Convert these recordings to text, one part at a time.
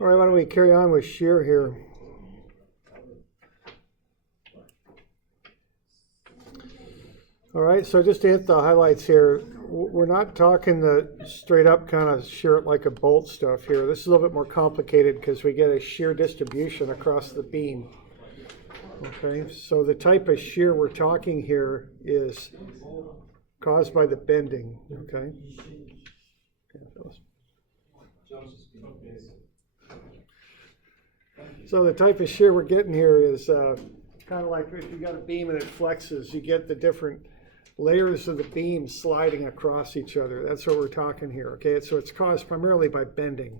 All right, why don't we carry on with shear here? All right, so just to hit the highlights here, we're not talking the straight up kind of shear it like a bolt stuff here. This is a little bit more complicated because we get a shear distribution across the beam. Okay, so the type of shear we're talking here is caused by the bending, okay? So the type of shear we're getting here is kind of like if you got a beam and it flexes, you get the different layers of the beam sliding across each other. That's what we're talking here, okay? So it's caused primarily by bending.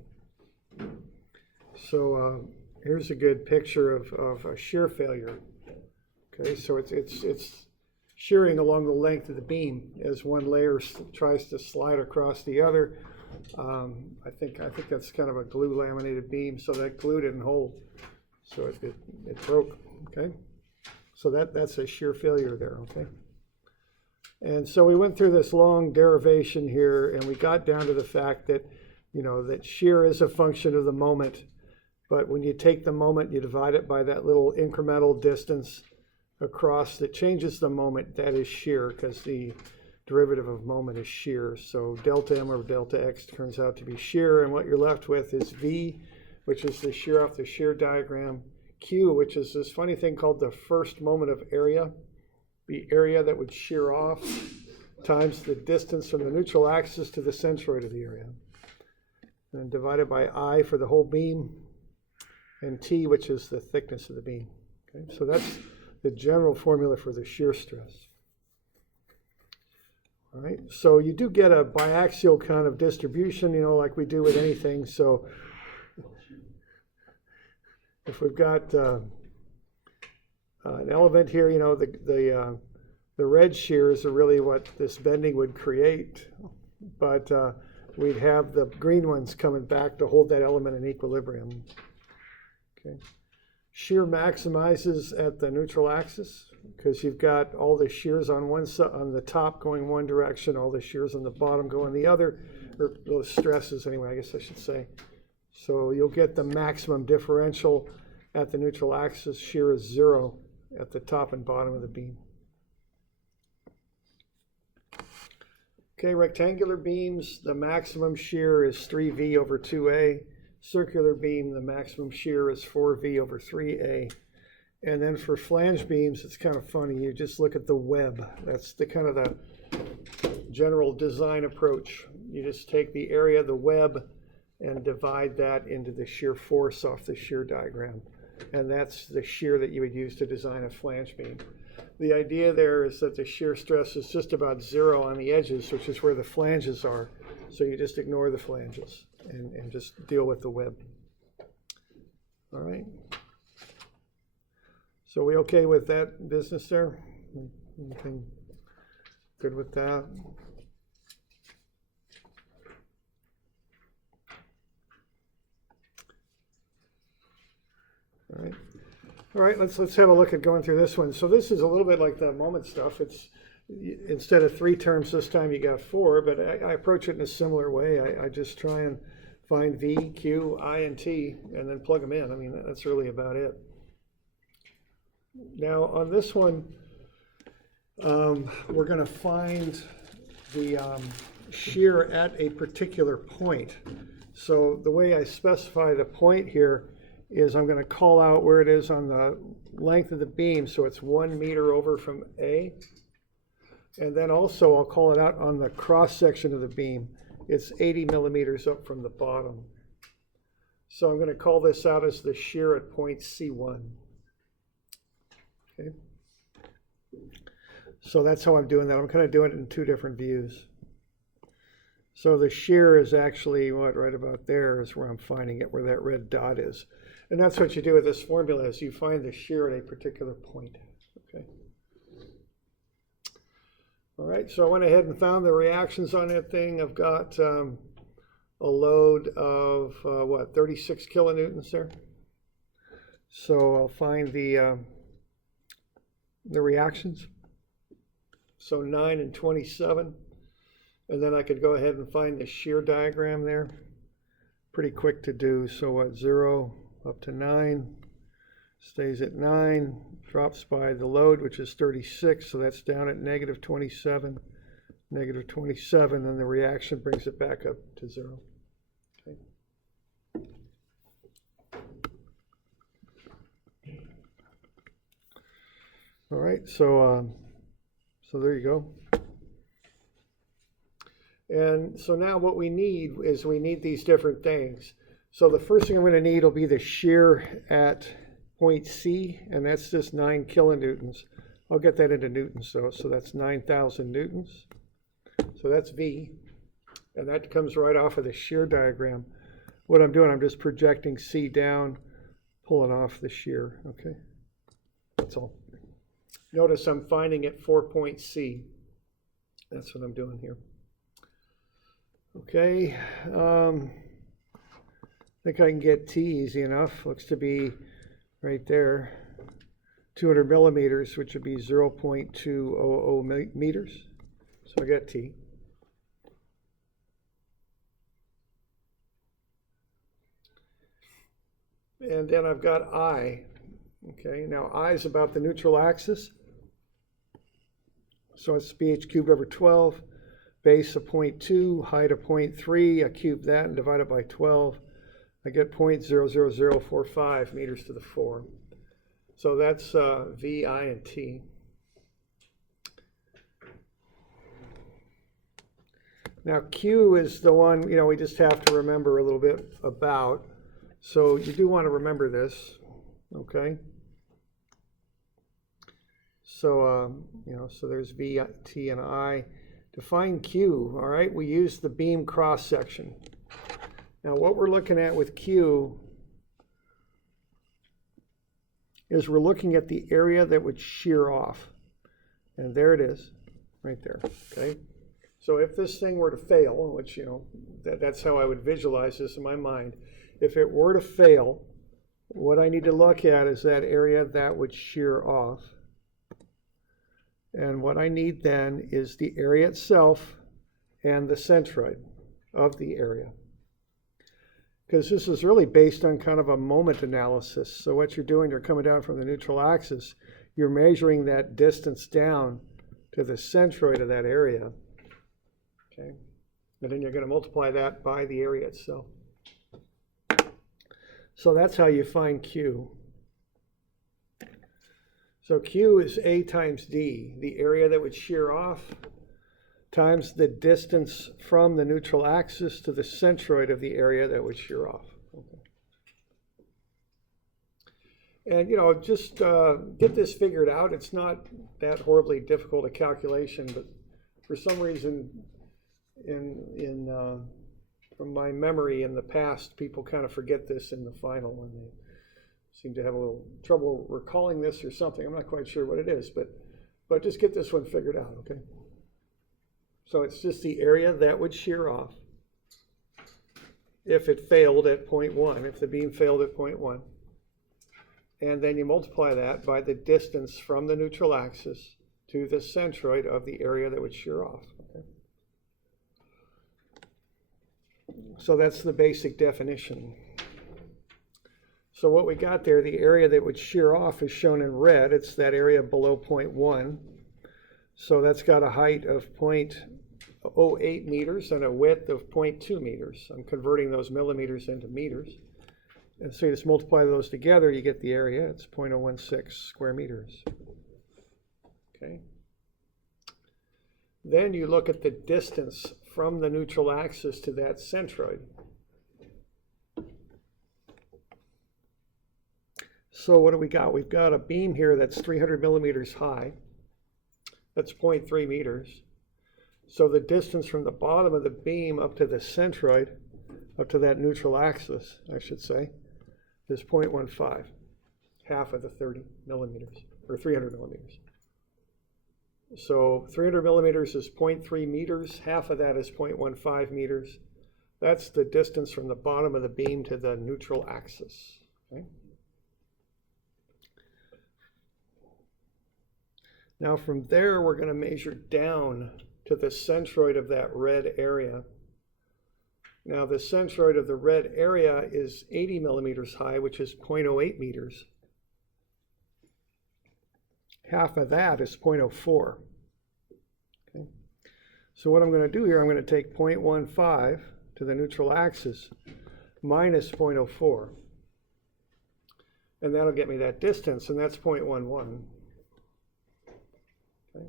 So here's a good picture of a shear failure. Okay, so it's shearing along the length of the beam as one layer tries to slide across the other. I think that's kind of a glue laminated beam, so that glue didn't hold, so it broke. Okay, so that's a shear failure there. Okay, and so we went through this long derivation here, and we got down to the fact that that shear is a function of the moment, but when you take the moment, you divide it by that little incremental distance across that changes the moment. That is shear, because the derivative of moment is shear. So delta m over delta x turns out to be shear, and what you're left with is V, which is the shear off the shear diagram, Q, which is this funny thing called the first moment of area, the area that would shear off, times the distance from the neutral axis to the centroid of the area, and divided by I for the whole beam, and T, which is the thickness of the beam. Okay, so that's the general formula for the shear stress. All right, so you do get a biaxial kind of distribution, like we do with anything. So if we've got an element here, the red shears are really what this bending would create, but we'd have the green ones coming back to hold that element in equilibrium. Okay. Shear maximizes at the neutral axis because you've got all the shears on one side, on the top going one direction, all the shears on the bottom going the other, or those stresses anyway, I guess I should say. So you'll get the maximum differential at the neutral axis. Shear is 0 at the top and bottom of the beam. Okay, rectangular beams, the maximum shear is 3V over 2A. Circular beam, the maximum shear is 4V over 3A. And then for flange beams, it's kind of funny. You just look at the web. That's the kind of the general design approach. You just take the area of the web and divide that into the shear force off the shear diagram. And that's the shear that you would use to design a flange beam. The idea there is that the shear stress is just about 0 on the edges, which is where the flanges are. So you just ignore the flanges and just deal with the web. All right. So we okay with that business there? Anything good with that? All right. All right, let's have a look at going through this one. So this is a little bit like the moment stuff. It's instead of 3 terms this time you got 4, but I approach it in a similar way. I just try and find V, Q, I, and T, and then plug them in. I mean, that's really about it. Now on this one, we're going to find the shear at a particular point. So the way I specify the point here is I'm going to call out where it is on the length of the beam. So it's 1 meter over from A. And then also I'll call it out on the cross section of the beam. It's 80 millimeters up from the bottom. So I'm going to call this out as the shear at point C1. Okay. So that's how I'm doing that. I'm kind of doing it in 2 different views. So the shear is actually right about there is where I'm finding it, where that red dot is. And that's what you do with this formula, is you find the shear at a particular point. Okay. All right, so I went ahead and found the reactions on that thing. I've got a load of 36 kilonewtons there. So I'll find the reactions. So 9 and 27. And then I could go ahead and find the shear diagram there. pretty quick to do. So what, 0 up to 9, stays at 9, drops by the load, which is 36, so that's down at negative 27, and the reaction brings it back up to 0. Okay. All right, so there you go. And so now what we need is we need these different things. So the first thing I'm going to need will be the shear at point C, and that's just 9 kilonewtons. I'll get that into newtons though, so that's 9,000 newtons. So that's V, and that comes right off of the shear diagram. What I'm doing, I'm just projecting C down, pulling off the shear, okay? That's all. Notice I'm finding it 4 point C. That's what I'm doing here. Okay, I think I can get T easy enough. Looks to be right there, 200 millimeters, which would be 0.200 meters. So I got T. And then I've got I. Okay, now I is about the neutral axis. So it's BH cubed over 12. Base of 0.2, height of 0.3, I cube that and divide it by 12. I get 0.00045 meters to the 4. So that's V, I, and T. Now Q is the one, we just have to remember a little bit about. So you do want to remember this, okay? So, so there's V, T, and I. To find Q, all right, we use the beam cross-section. Now what we're looking at with Q is we're looking at the area that would shear off. And there it is, right there, okay? So if this thing were to fail, which, that's how I would visualize this in my mind. If it were to fail, what I need to look at is that area that would shear off. And what I need then is the area itself and the centroid of the area. Because this is really based on kind of a moment analysis. So what you're doing, you're coming down from the neutral axis, you're measuring that distance down to the centroid of that area. Okay, and then you're going to multiply that by the area itself. So that's how you find Q. So Q is A times D, the area that would shear off, times the distance from the neutral axis to the centroid of the area that would shear off. Okay. And, just get this figured out. It's not that horribly difficult a calculation, but for some reason, from my memory in the past, people kind of forget this in the final, and they seem to have a little trouble recalling this or something. I'm not quite sure what it is, but just get this one figured out, okay? So it's just the area that would shear off if it failed at point 1, if the beam failed at point 1. And then you multiply that by the distance from the neutral axis to the centroid of the area that would shear off, okay? So that's the basic definition. So what we got there, the area that would shear off is shown in red. It's that area below point 1. So that's got a height of 0.08 meters and a width of 0.2 meters. I'm converting those millimeters into meters. And so you just multiply those together, you get the area. It's 0.016 square meters. Okay. Then you look at the distance from the neutral axis to that centroid. So what do we got? We've got a beam here that's 300 millimeters high. That's 0.3 meters. So the distance from the bottom of the beam up to the centroid, up to that neutral axis, I should say, is 0.15, half of the 30 millimeters, or 300 millimeters. So 300 millimeters is 0.3 meters, half of that is 0.15 meters. That's the distance from the bottom of the beam to the neutral axis. Okay? Now from there, we're going to measure down to the centroid of that red area. Now the centroid of the red area is 80 millimeters high, which is 0.08 meters. Half of that is 0.04. Okay. So what I'm going to do here, I'm going to take 0.15 to the neutral axis minus 0.04. And that'll get me that distance, and that's 0.11. Okay.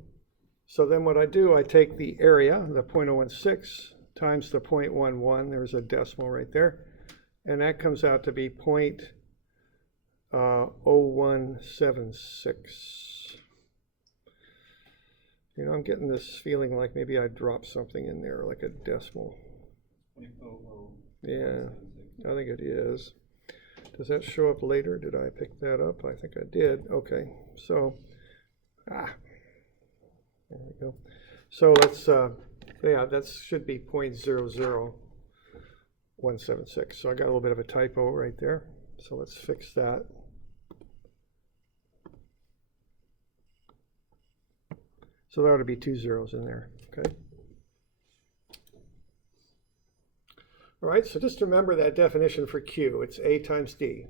So then what I do, I take the area, the 0.016, times the 0.11, there's a decimal right there, and that comes out to be 0.0176. You know, I'm getting this feeling like maybe I dropped something in there, like a decimal. Yeah, I think it is. Does that show up later? Did I pick that up? I think I did. Okay, so, there we go. So let's, yeah, that should be 0.00176. So I got a little bit of a typo right there. So let's fix that. So there ought to be 2 zeros in there, okay? All right, so just remember that definition for Q. It's A times D.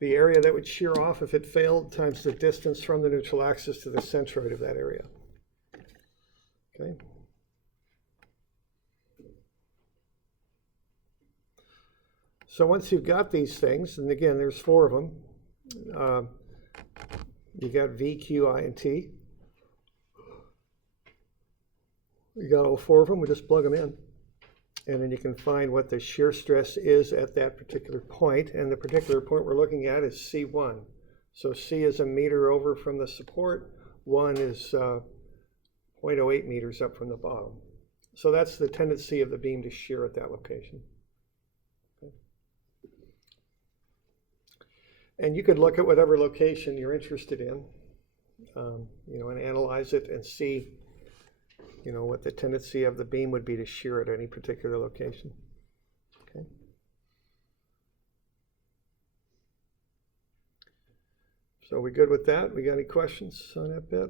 The area that would shear off if it failed times the distance from the neutral axis to the centroid of that area. Okay. So once you've got these things, and again, there's 4 of them, you got V, Q, I, and T. You got all 4 of them, we just plug them in. And then you can find what the shear stress is at that particular point. And the particular point we're looking at is C1. So C is a meter over from the support. 1 is 0.08 meters up from the bottom. So that's the tendency of the beam to shear at that location. Okay. And you could look at whatever location you're interested in, you know, and analyze it and see, you know, what the tendency of the beam would be to shear at any particular location. Okay. So we good with that? We got any questions on that bit?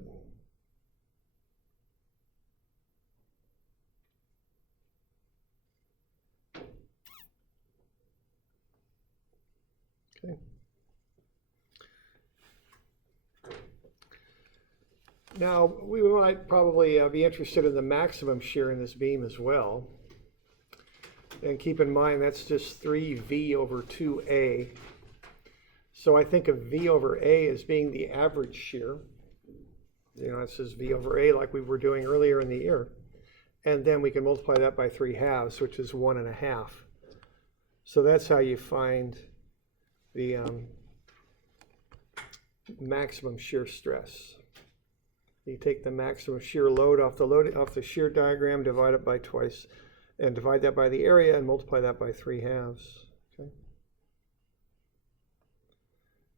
Okay. Now, we might probably be interested in the maximum shear in this beam as well. And keep in mind, that's just 3V over 2A. So I think of V over A as being the average shear. You know, it says V over A like we were doing earlier in the year. And then we can multiply that by 3/2, which is 1.5. So that's how you find the maximum shear stress. You take the maximum shear load off the shear diagram, divide it by twice, and divide that by the area and multiply that by 3/2. Okay.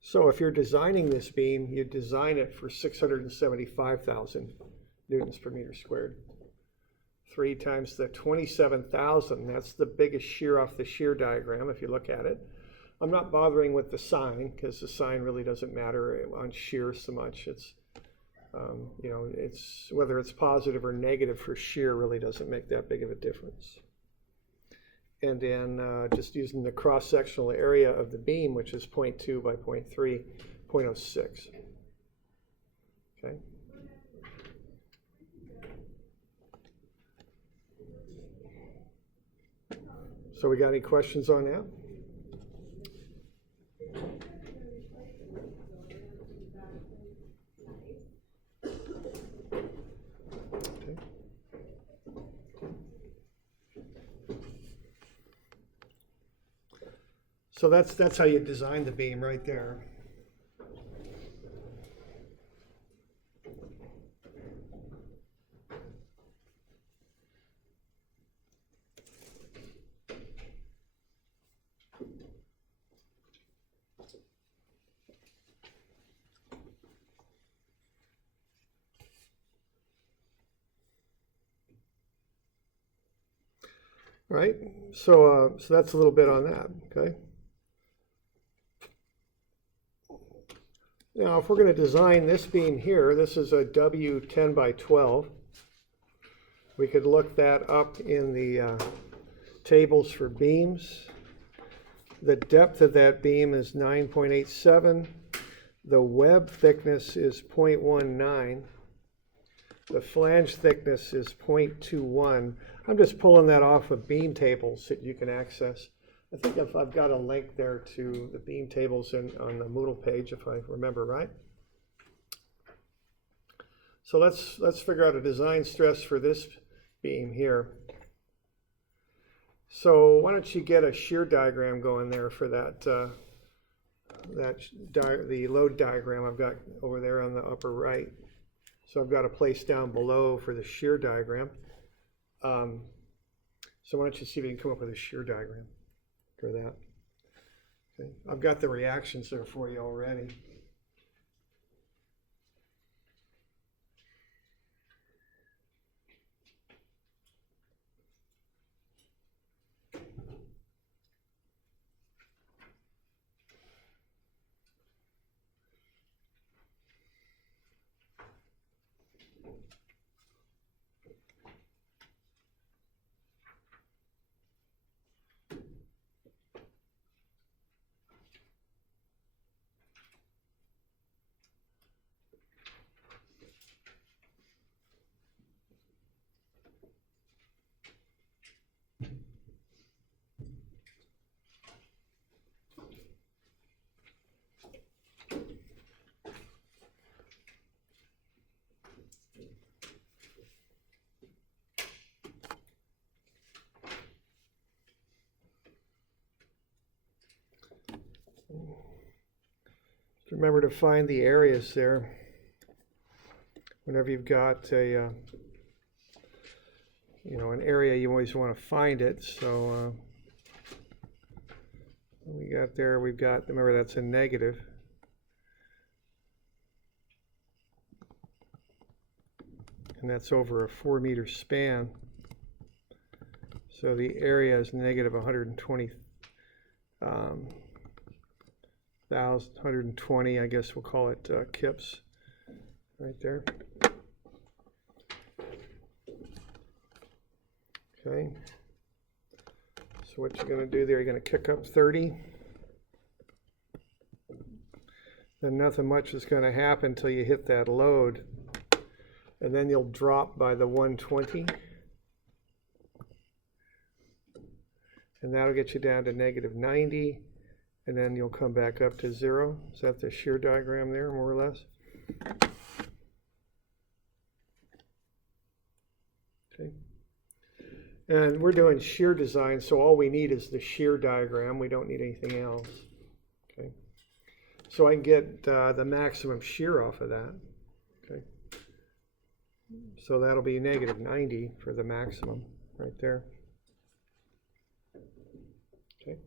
So if you're designing this beam, you design it for 675,000 newtons per meter squared. 3 times the 27,000, that's the biggest shear off the shear diagram if you look at it. I'm not bothering with the sign because the sign really doesn't matter on shear so much. It's you know, it's whether it's positive or negative for shear really doesn't make that big of a difference. And then just using the cross-sectional area of the beam, which is 0.2 by 0.3, 0.06. Okay. So we got any questions on that? So that's how you design the beam right there. Right? So that's a little bit on that, okay? Now, if we're going to design this beam here, this is a W10 by 12. We could look that up in the tables for beams. The depth of that beam is 9.87. The web thickness is 0.19. The flange thickness is 0.21. I'm just pulling that off of beam tables that you can access. I think I've got a link there to the beam tables on the Moodle page, if I remember right. So let's figure out a design stress for this beam here. So why don't you get a shear diagram going there for that, the load diagram I've got over there on the upper right. So I've got a place down below for the shear diagram. So why don't you see if you can come up with a shear diagram for that. Okay. I've got the reactions there for you already. Remember to find the areas there whenever you've got a an area. You always want to find it. So we've got remember that's a negative, and that's over a 4-meter span. So the area is negative 120. 120, I guess we'll call it kips, right there. Okay. So what you're going to do there, you're going to kick up 30. Then nothing much is going to happen until you hit that load, and then you'll drop by the 120, and that'll get you down to negative 90. And then you'll come back up to 0. Is that the shear diagram there, more or less? Okay. And we're doing shear design, so all we need is the shear diagram. We don't need anything else. Okay. So I can get the maximum shear off of that. Okay. So that'll be negative 90 for the maximum right there. Okay.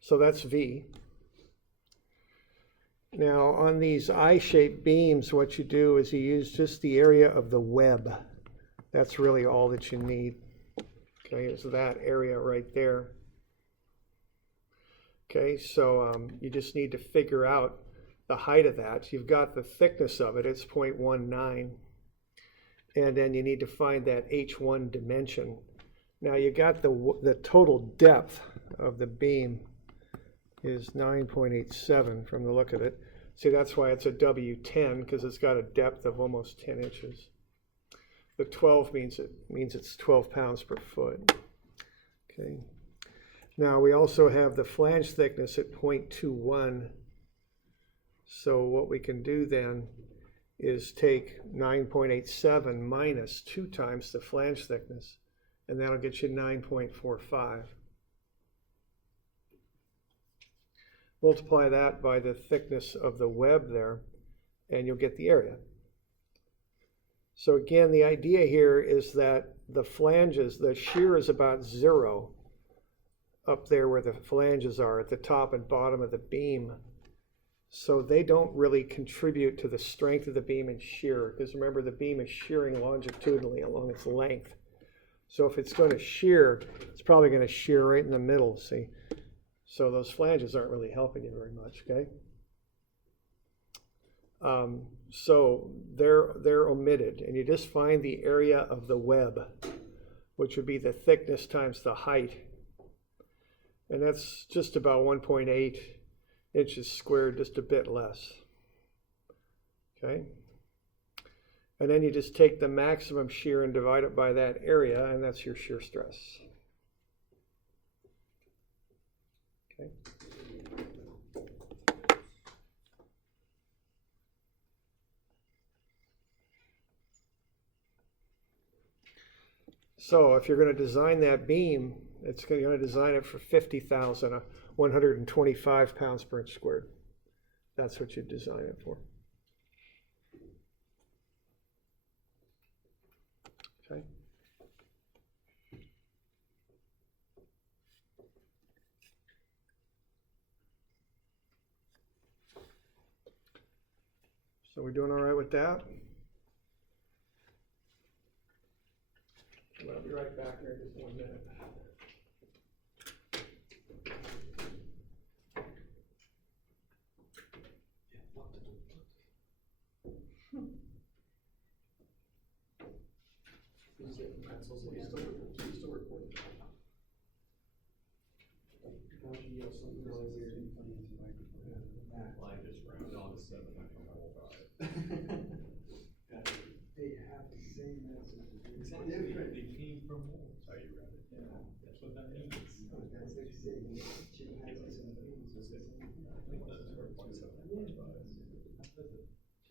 So that's V. Now on these I-shaped beams, what you do is you use just the area of the web. That's really all that you need. Okay, is that area right there. Okay, so you just need to figure out the height of that. You've got the thickness of it, it's 0.19. And then you need to find that H1 dimension. Now you got the total depth of the beam is 9.87 from the look of it. See, that's why it's a W10, because it's got a depth of almost 10 inches. The 12 means it's 12 pounds per foot. Okay. Now we also have the flange thickness at 0.21. So what we can do then is take 9.87 minus 2 times the flange thickness, and that'll get you 9.45. Multiply that by the thickness of the web there, and you'll get the area. So again, the idea here is that the flanges, the shear is about 0 up there where the flanges are at the top and bottom of the beam. So they don't really contribute to the strength of the beam and shear, because remember the beam is shearing longitudinally along its length. So if it's going to shear, it's probably going to shear right in the middle, see? So those flanges aren't really helping you very much, okay? So they're omitted, and you just find the area of the web. which would be the thickness times the height. And that's just about 1.8 inches squared, just a bit less. Okay? And then you just take the maximum shear and divide it by that area, and that's your shear stress. Okay? So if you're going to design that beam, you're going to design it for 50,000, 125 pounds per inch squared. That's what you design it for. Okay. So we're doing all right with that? I'll be right back here in just 1 minute. Still recording. I just rounded on to 7. They have the same message. It's different. They came from wolves. How you read it? Yeah. That's what that means. That's like saying chimpanzees and things. I think that's where 0.7.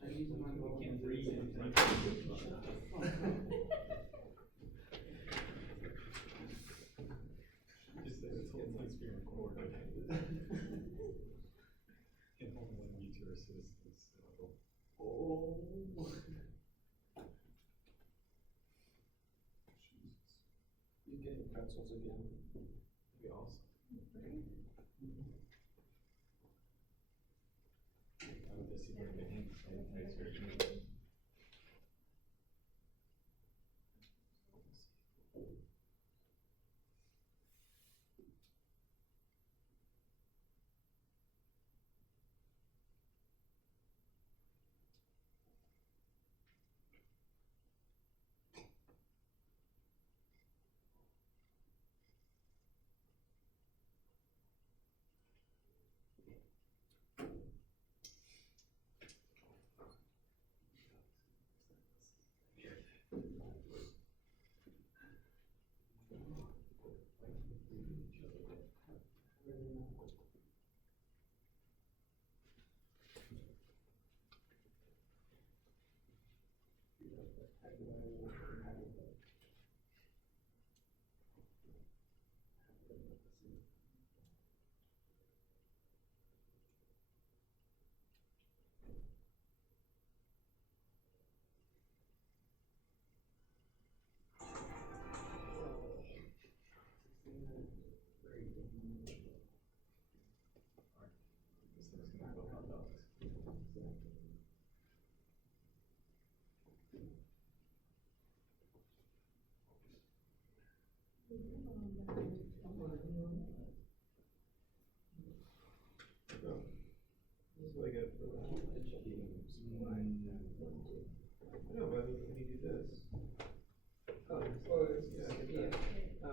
Chinese are not We can't read it. Just that it's being recorded. And only one meter assistance. Oh. You getting pretzels again? That'd be awesome. I would just see if I can hang sanitizer. No, but when you do this.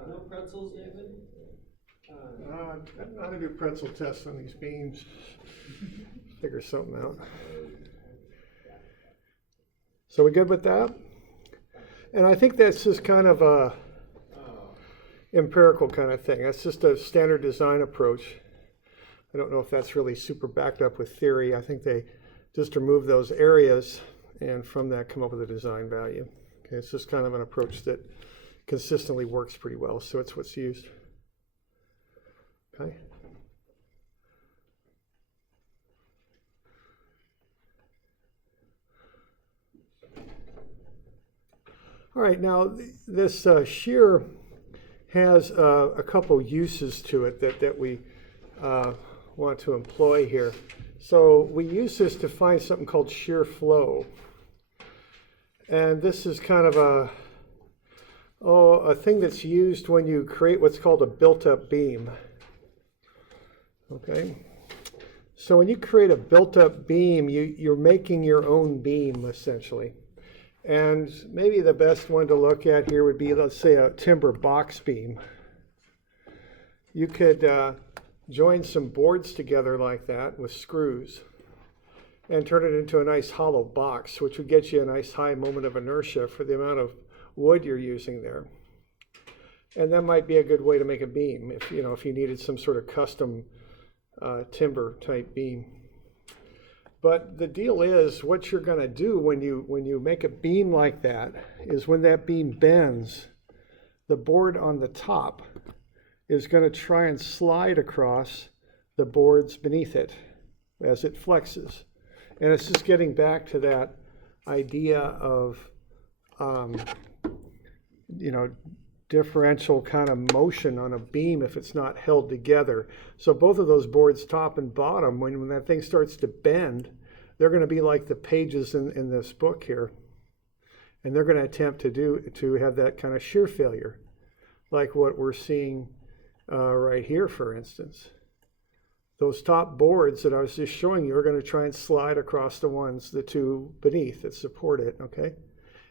No pretzels, David? I'm going to do pretzel tests on these beams. Figure something out. So we good with that? And I think that's just kind of a empirical kind of thing. That's just a standard design approach. I don't know if that's really super backed up with theory. I think they just remove those areas and from that come up with a design value. Okay, it's just kind of an approach that consistently works pretty well, so it's what's used. Okay. All right, now this shear has a couple uses to it that we want to employ here. So we use this to find something called shear flow. And this is kind of a thing that's used when you create what's called a built-up beam. Okay? So when you create a built-up beam, you're making your own beam, essentially. And maybe the best one to look at here would be, let's say, a timber box beam. You could join some boards together like that with screws and turn it into a nice hollow box, which would get you a nice high moment of inertia for the amount of wood you're using there. And that might be a good way to make a beam if you needed some sort of custom timber type beam. But the deal is, what you're going to do when you make a beam like that is when that beam bends, the board on the top is going to try and slide across the boards beneath it as it flexes. And it's just getting back to that idea of, differential kind of motion on a beam if it's not held together. So both of those boards, top and bottom, when that thing starts to bend, they're going to be like the pages in this book here. And they're going to attempt to have that kind of shear failure, like what we're seeing right here, for instance. Those top boards that I was just showing you are going to try and slide across the two beneath that support it, okay?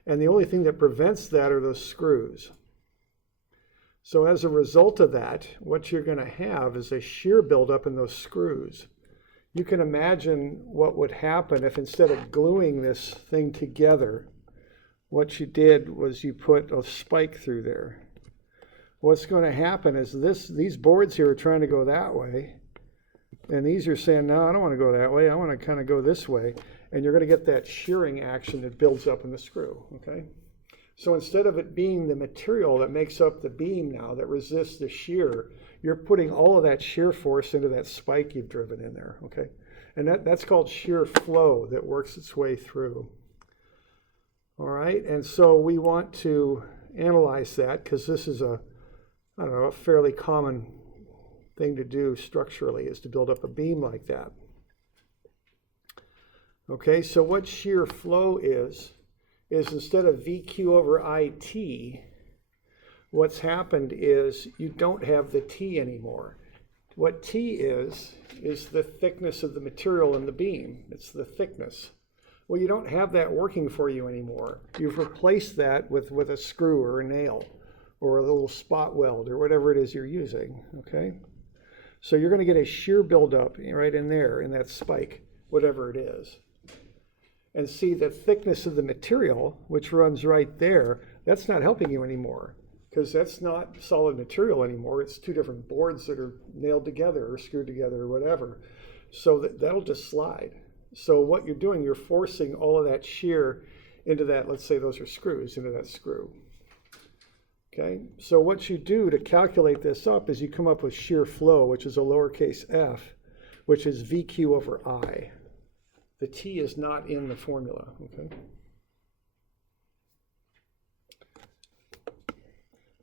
And the only thing that prevents that are those screws. So as a result of that, what you're going to have is a shear buildup in those screws. You can imagine what would happen if, instead of gluing this thing together, what you did was you put a spike through there. What's going to happen is these boards here are trying to go that way, and these are saying, no, I don't want to go that way, I want to kind of go this way, and you're going to get that shearing action that builds up in the screw, okay? So instead of it being the material that makes up the beam now that resists the shear, you're putting all of that shear force into that spike you've driven in there, okay? And that's called shear flow that works its way through. All right, and so we want to analyze that because this is a fairly common thing to do structurally, is to build up a beam like that. Okay, so what shear flow is instead of VQ over IT, what's happened is you don't have the T anymore. What T is the thickness of the material in the beam. It's the thickness. Well, you don't have that working for you anymore. You've replaced that with a screw or a nail or a little spot weld or whatever it is you're using, okay? So you're going to get a shear buildup right in there in that spike, whatever it is. And see, the thickness of the material, which runs right there, that's not helping you anymore because that's not solid material anymore. It's two different boards that are nailed together or screwed together or whatever. So that'll just slide. So what you're doing, you're forcing all of that shear into that, let's say those are screws, into that screw. Okay, so what you do to calculate this up is you come up with shear flow, which is a lowercase f, which is VQ over I. The T is not in the formula, okay?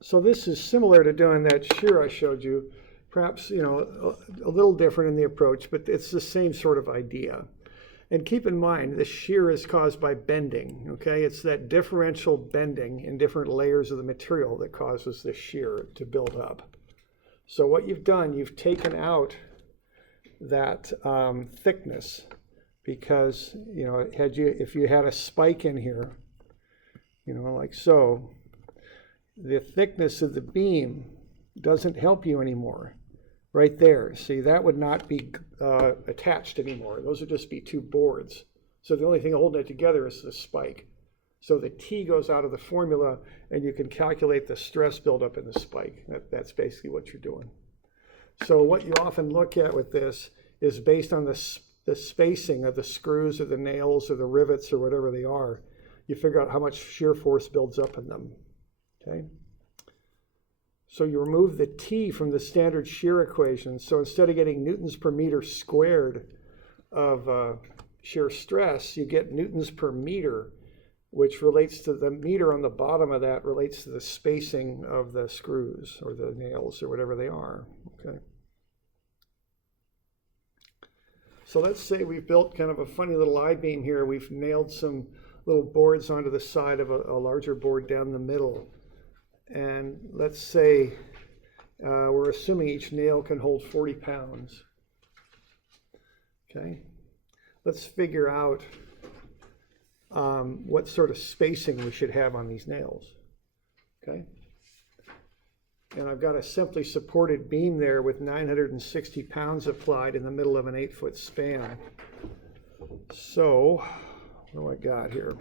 So this is similar to doing that shear I showed you, perhaps, a little different in the approach, but it's the same sort of idea. And keep in mind, the shear is caused by bending, okay? It's that differential bending in different layers of the material that causes the shear to build up. So what you've done, you've taken out that thickness, because if you had a spike in here, like so, the thickness of the beam doesn't help you anymore. Right there, see, that would not be attached anymore. Those would just be two boards. So the only thing holding it together is the spike. So the T goes out of the formula, and you can calculate the stress buildup in the spike. That's basically what you're doing. So what you often look at with this is based on the spacing of the screws or the nails or the rivets or whatever they are. You figure out how much shear force builds up in them, okay? So you remove the T from the standard shear equation. So instead of getting newtons per meter squared of shear stress, you get newtons per meter, which relates to the meter on the bottom of that, relates to the spacing of the screws or the nails or whatever they are, okay? So let's say we've built kind of a funny little I-beam here. We've nailed some little boards onto the side of a larger board down the middle. And let's say we're assuming each nail can hold 40 pounds. Okay, let's figure out what sort of spacing we should have on these nails, okay? And I've got a simply supported beam there with 960 pounds applied in the middle of an 8-foot span. So, what do I got here?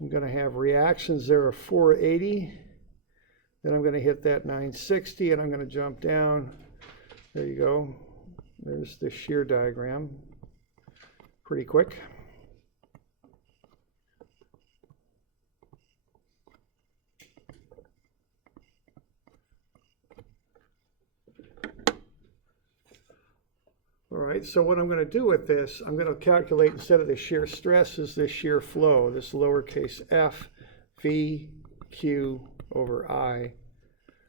I'm going to have reactions there of 480. Then I'm going to hit that 960 and I'm going to jump down. There you go. There's the shear diagram. Pretty quick. All right, so what I'm going to do with this, I'm going to calculate, instead of the shear stress, is the shear flow, this lowercase f, v, q over I.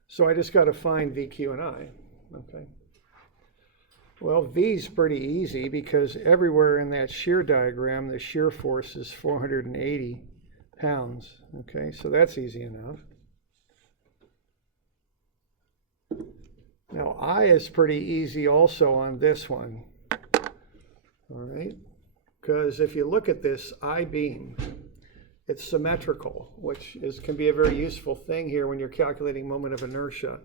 So I just got to find v, q, and I, okay? Well, v is pretty easy because everywhere in that shear diagram, the shear force is 480 pounds, okay? So that's easy enough. Now, I is pretty easy also on this one, all right? Because if you look at this I-beam, it's symmetrical, which can be a very useful thing here when you're calculating moment of inertia.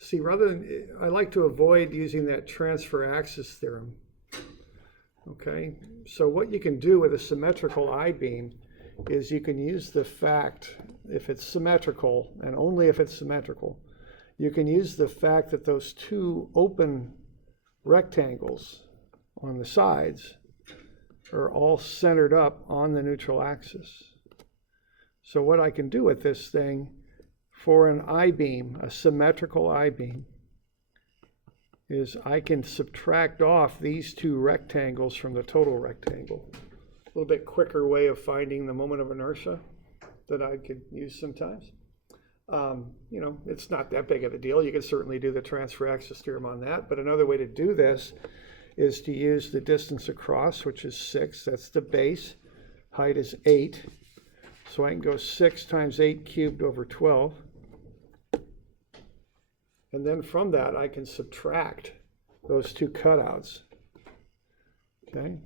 See, I like to avoid using that transfer axis theorem, okay? So what you can do with a symmetrical I-beam is you can use the fact, if it's symmetrical, and only if it's symmetrical, you can use the fact that those two open rectangles on the sides are all centered up on the neutral axis. So what I can do with this thing for an I-beam, a symmetrical I-beam, is I can subtract off these two rectangles from the total rectangle. A little bit quicker way of finding the moment of inertia that I could use sometimes. You know, it's not that big of a deal. You could certainly do the transfer axis theorem on that, but another way to do this is to use the distance across, which is 6. That's the base. Height is 8. So I can go 6 times 8 cubed over 12. And then from that, I can subtract those two cutouts. Okay?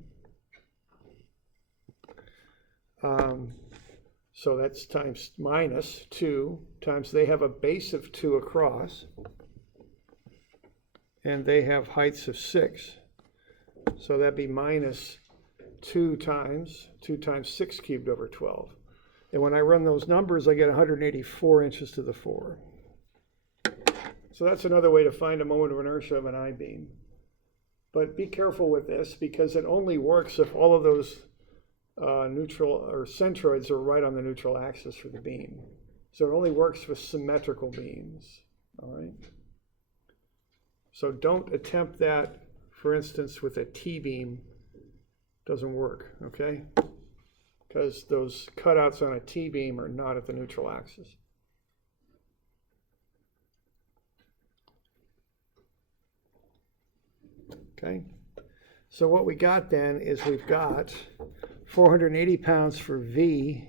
So that's times minus 2 times, they have a base of 2 across, and they have heights of 6. So that'd be minus 2 times 6 cubed over 12. And when I run those numbers, I get 184 inches to the 4. So that's another way to find a moment of inertia of an I-beam. But be careful with this because it only works if all of those neutral or centroids are right on the neutral axis for the beam. So it only works with symmetrical beams, all right? So don't attempt that, for instance, with a T-beam. Doesn't work, okay? Because those cutouts on a T-beam are not at the neutral axis. Okay? So what we got then is we've got 480 pounds for V,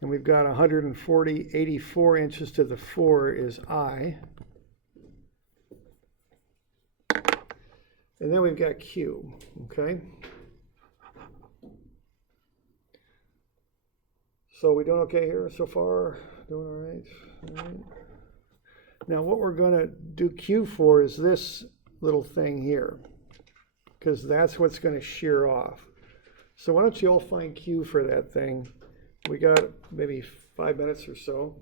and we've got 84 inches to the 4 is I. And then we've got Q, okay? So we doing okay here so far? Doing all right? All right. Now what we're going to do Q for is this little thing here, because that's what's going to shear off. So why don't you all find Q for that thing? We got maybe 5 minutes or so.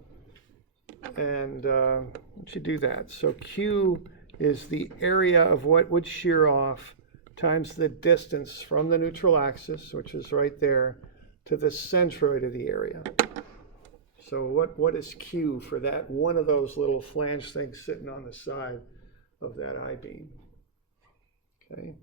And why don't you do that? So Q is the area of what would shear off times the distance from the neutral axis, which is right there, to the centroid of the area. So what is Q for that one of those little flange things sitting on the side of that I-beam? Okay.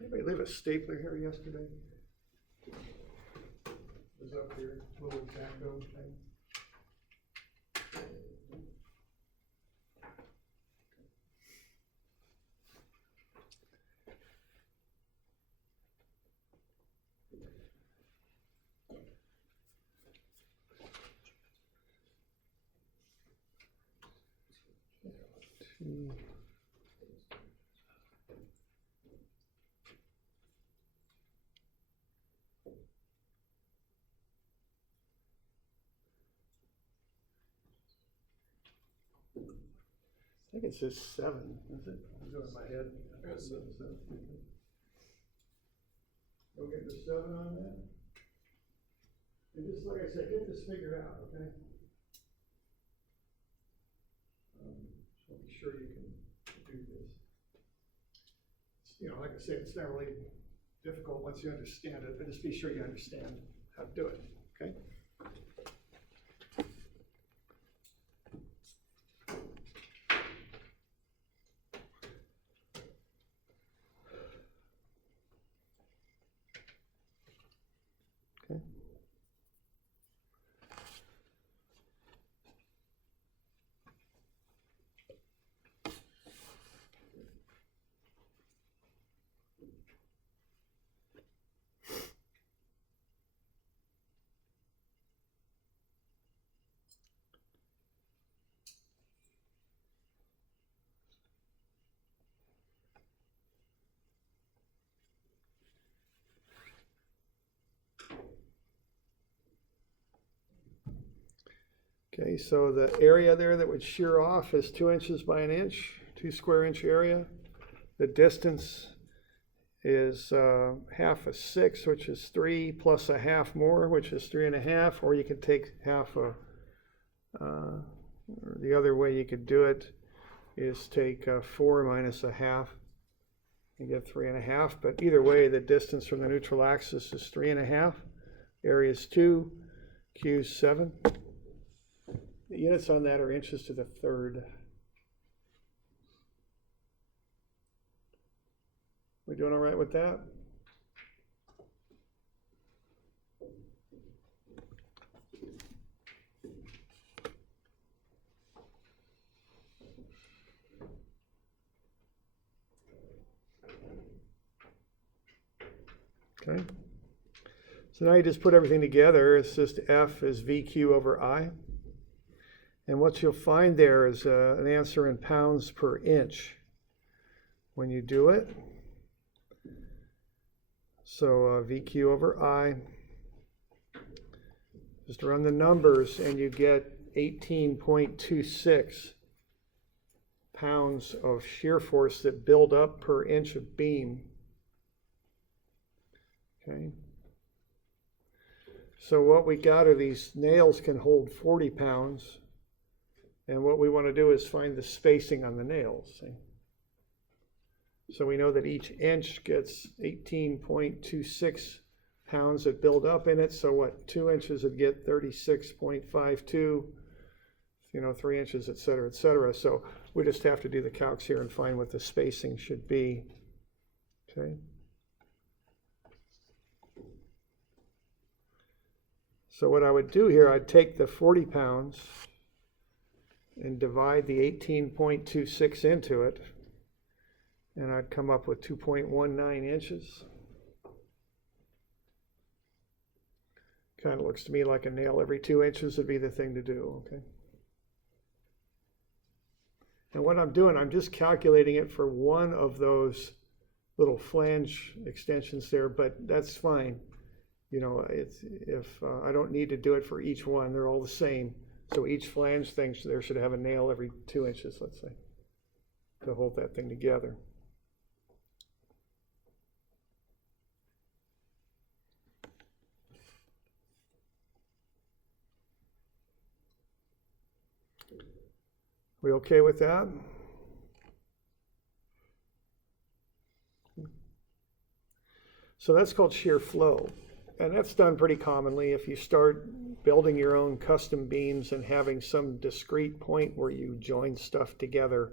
Anybody leave a stapler here yesterday? It was up here, little X-Acto thing. I think it says 7, is it? Is it in my head? We'll get the 7 on that. And just like I said, get this figured out, okay? So be sure you can do this. You know, like I said, it's not really difficult once you understand it, but just be sure you understand how to do it, okay? Okay, so the area there that would shear off is 2 inches by 1 inch, 2 square inch area. The distance is half of 6, which is 3, plus a half more, which is 3.5, or you could take half a, or the other way you could do it is take 4 minus a half, you get 3.5, but either way, the distance from the neutral axis is 3.5, area is 2, Q is 7. The units on that are inches to the third. We doing all right with that? Okay. So now you just put everything together. It's just F is VQ over I. And what you'll find there is an answer in pounds per inch when you do it. So VQ over I, just run the numbers and you get 18.26 pounds of shear force that build up per inch of beam. Okay. So what we got are these nails can hold 40 pounds. And what we want to do is find the spacing on the nails. See? So we know that each inch gets 18.26 pounds that build up in it. So what, 2 inches would get 36.52, you know, 3 inches, et cetera, et cetera. So we just have to do the calcs here and find what the spacing should be. Okay. So what I would do here, I'd take the 40 pounds and divide the 18.26 into it, and I'd come up with 2.19 inches. Kind of looks to me like a nail every 2 inches would be the thing to do, okay? And what I'm doing, I'm just calculating it for one of those little flange extensions there, but that's fine. You know, if I don't need to do it for each one, they're all the same. So each flange thing there should have a nail every 2 inches, let's say, to hold that thing together. We okay with that? So that's called shear flow. And that's done pretty commonly if you start building your own custom beams and having some discrete point where you join stuff together.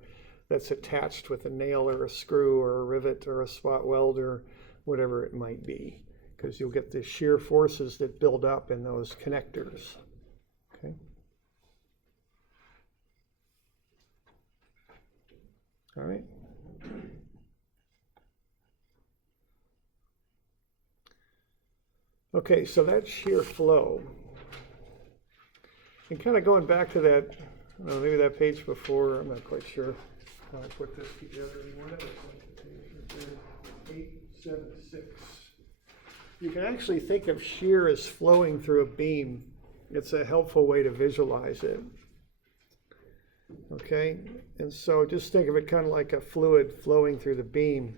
that's attached with a nail or a screw or a rivet or a spot weld or whatever it might be, because you'll get the shear forces that build up in those connectors. Okay. All right. Okay, so that's shear flow. And kind of going back to that, maybe that page before, I'm not quite sure how I put this together anymore. That was like page 876. You can actually think of shear as flowing through a beam. It's a helpful way to visualize it. Okay, and so just think of it kind of like a fluid flowing through the beam.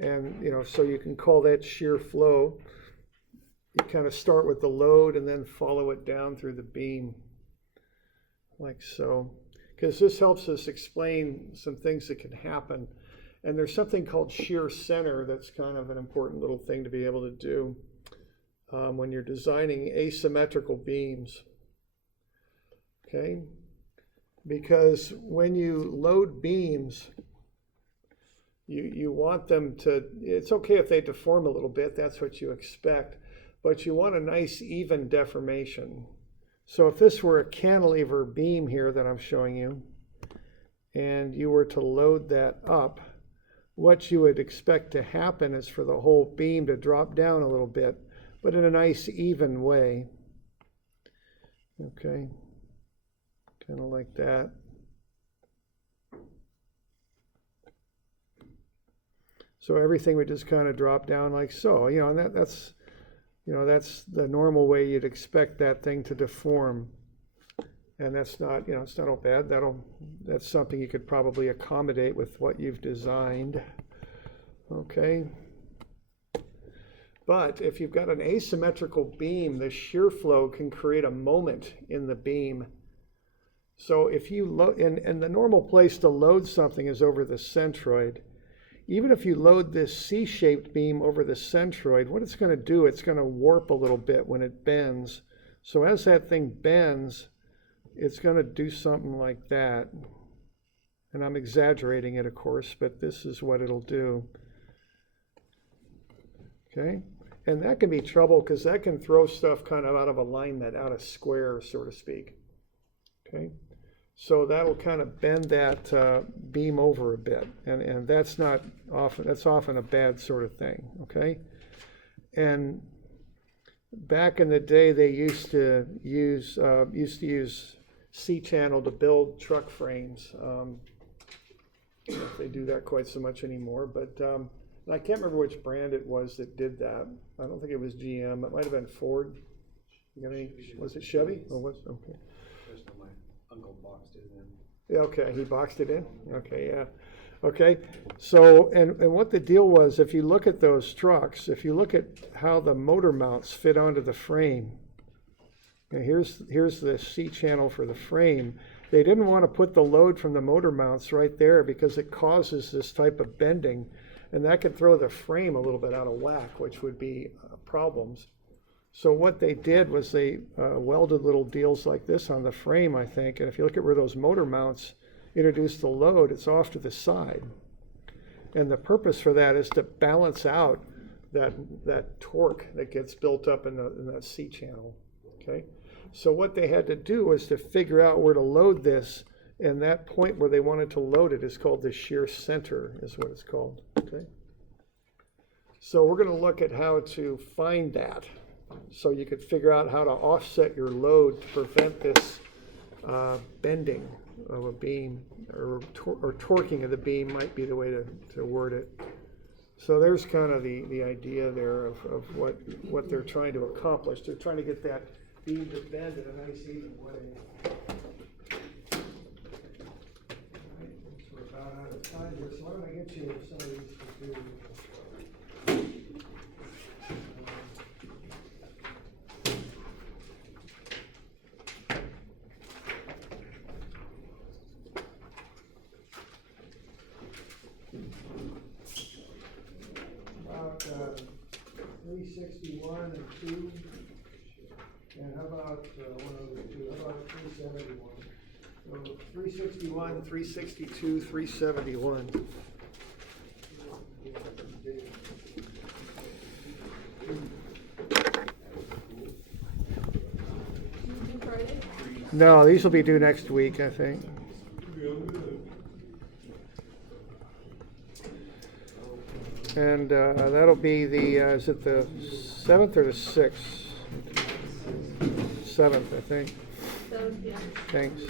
And, so you can call that shear flow. You kind of start with the load and then follow it down through the beam, like so. Because this helps us explain some things that can happen. And there's something called shear center that's kind of an important little thing to be able to do when you're designing asymmetrical beams. Okay? Because when you load beams, you want them to, it's okay if they deform a little bit, that's what you expect. But you want a nice even deformation. So if this were a cantilever beam here that I'm showing you, and you were to load that up, what you would expect to happen is for the whole beam to drop down a little bit, but in a nice even way. Okay, kind of like that. So everything would just kind of drop down like so, and that's the normal way you'd expect that thing to deform. And that's not, it's not all bad. That's something you could probably accommodate with what you've designed. Okay. But if you've got an asymmetrical beam, the shear flow can create a moment in the beam. So if you load, and the normal place to load something is over the centroid. Even if you load this C-shaped beam over the centroid, what it's going to do, it's going to warp a little bit when it bends. So as that thing bends, it's going to do something like that. And I'm exaggerating it, of course, but this is what it'll do. Okay? And that can be trouble because that can throw stuff kind of out of alignment, out of square, so to speak. Okay? So that'll kind of bend that beam over a bit, and that's often a bad sort of thing, okay? And back in the day, they used to use C-channel to build truck frames. I don't know if they do that quite so much anymore, but I can't remember which brand it was that did that. I don't think it was GM. It might have been Ford. You got any? Was it Chevy? Or was okay? Uncle boxed it in. Yeah, okay, he boxed it in? Okay, yeah. Okay, so, and what the deal was, if you look at those trucks, if you look at how the motor mounts fit onto the frame, and here's the C-channel for the frame, they didn't want to put the load from the motor mounts right there because it causes this type of bending, and that could throw the frame a little bit out of whack, which would be problems. So what they did was they welded little deals like this on the frame, I think. And if you look at where those motor mounts introduce the load, it's off to the side. And the purpose for that is to balance out that torque that gets built up in that C-channel. Okay. So what they had to do was to figure out where to load this, and that point where they wanted to load it is called the shear center, is what it's called. Okay. So we're going to look at how to find that. So you could figure out how to offset your load to prevent this bending of a beam, or torquing of the beam might be the way to word it. So there's kind of the idea there of what they're trying to accomplish. They're trying to get that beam to bend in a nice even way. All right, we're about out of time here, so why don't I get you some of these to do. About 361 and 2, and how about one other 2? How about 371? 361, 362, 371. No, these will be due next week, I think. And that'll be the, is it the 7th or the 6th? 7th, I think. So, yeah. Thanks.